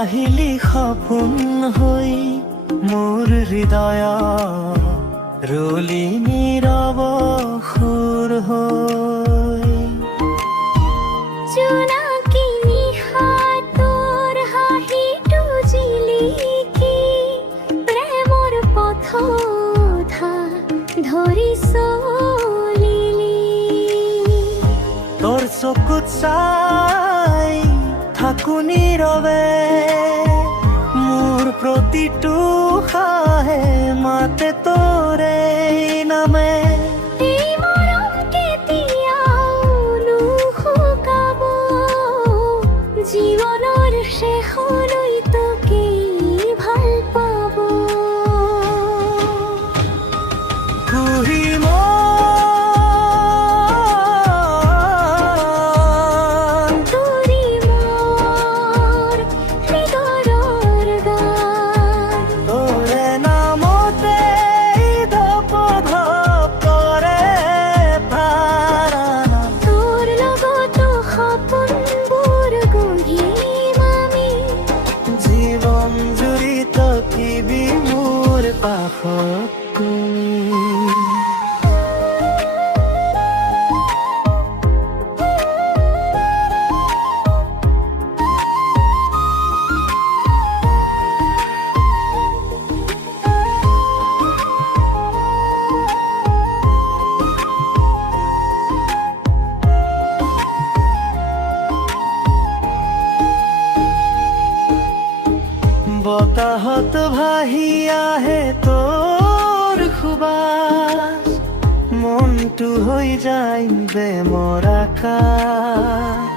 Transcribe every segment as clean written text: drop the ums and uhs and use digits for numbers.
আহিলি সপোন হৈ মোৰ হৃদয় ৰলি নীৰৱ সুৰ হৈ। জোনাকী নিশাত তোৰ হাঁহিটো জিলিকি প্ৰেমৰ পথোধা ধৰি চলিলি। তোৰ চকুত চাই থাকো নীৰৱে, মোৰ প্ৰতিটো উশাহে মাতে তোৰে নামে। এই মৰম কেতিয়াও নুশুকাব, জীৱনৰ শেষলৈ তোকে ভাল পাব। কুহি বতাহত ভাহি আহে তোৰ সুবাস, মনটো হৈ যায় প্ৰেমৰ আকাশ।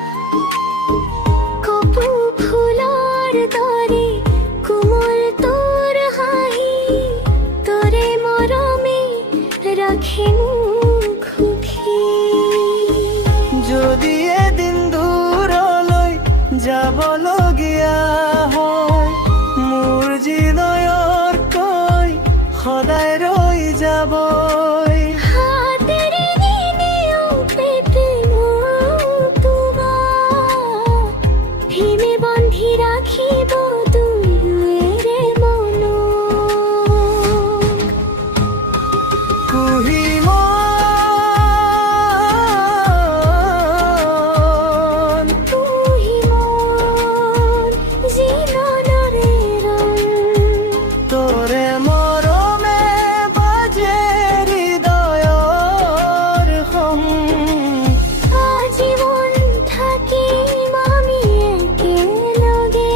কপৌ ফুলৰ দৰে কোমল তোৰ হাঁহি, তোৰে মৰমে ৰাখে মোক সুখী। যদি এদিন দূৰলৈ যাবলগীয়া হয়, মোৰ হৃদয়ৰ কৈ সদায় ৰৈ যাব। হাতেৰে নিনিও পেটে মোৰ তোমাক, প্ৰেমে বান্ধি ৰাখিব দুয়োৰে মনক। কুহি তোৰে মৰমে বাজে হৃদয়ৰ সং। আজীৱন থাকিম আমি একেলগে,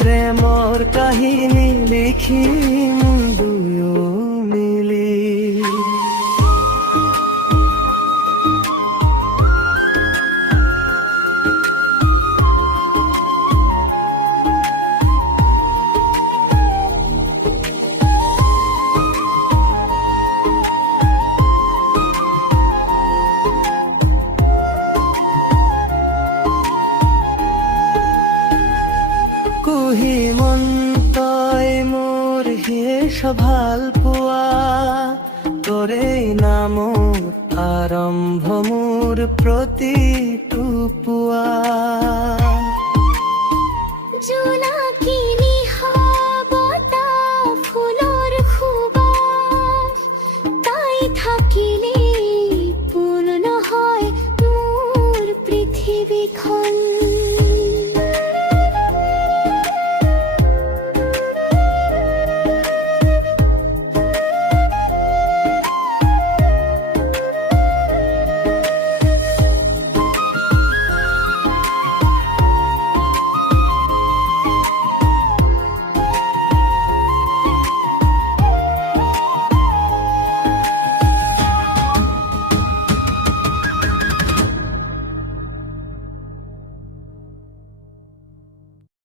প্ৰেমৰ কাহিনী লিখিম দুয়ো মিলি। কুহি মন তই মোৰ শেষ ভাল পোৱা, তোৰেই নামত আৰম্ভ মোৰ প্ৰতিটো পুৱা।